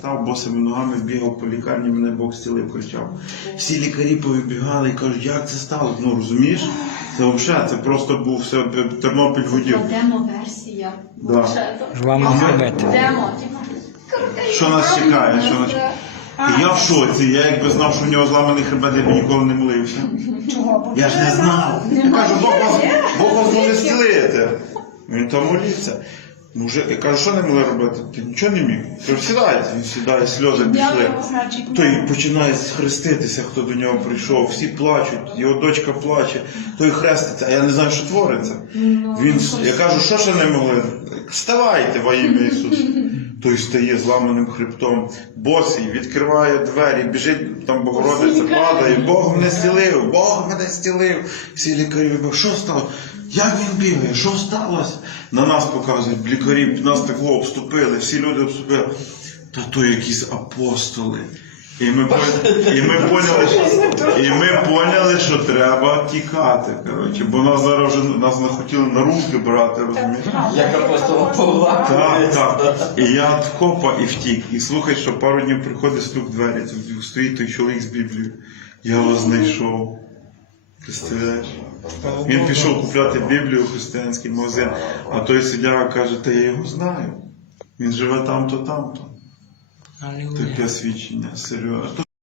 Став босими ногами, бігав по лікарні, мене Бог зцілив, кричав. Всі лікарі повибігали і кажуть, як це сталося? Ну розумієш? Це взагалі, це просто був все Тернопіль водів. Демо-версія. Да. Вам. Демо, Що нас чекає, що нас- І я в шоці, я якби знав, що в нього зламаний хребет, я б ніколи не молився. Чого? Я ж не знав. Я кажу, Бог вас, Бог вас буде зцілити. Він там молиться. Мужик, я кажу, що не могли робити? Ти нічого не міг. Я сідає. Він сідає, сльози пішли. Той починає хреститися, хто до нього прийшов, всі плачуть, його дочка плаче, той хреститься, а я не знаю, що твориться. Він, я кажу, що ще не могли? Вставайте во ім'я Ісуса. Той стає зламаним хребтом, босий, відкриває двері, біжить, там Богородиця падає, Бог мене зцілив, Бог мене зцілив. Всі лікарі що стало? Як він бігає? Що сталося? На нас показують, лікарі нас такого обступили, всі люди обступили. Та то якісь апостоли. І ми, пон- і ми поняли, що, і ми поняли, що треба тікати. Коротше, бо нас зараз вже нас не хотіли на руки брати, розумієш? Як апостола Павла. Так, так. І я от хопа і втік. І слухай, що пару днів приходить стук в двері, тут стоїть той чоловік з Біблією. Я вас знайшов. Представляєш? Він пішов купляти Біблію в християнський магазин, а той сидяв каже, та я його знаю. Він живе там-то, там-то. Алілуя. Таке свідчення, серйозно.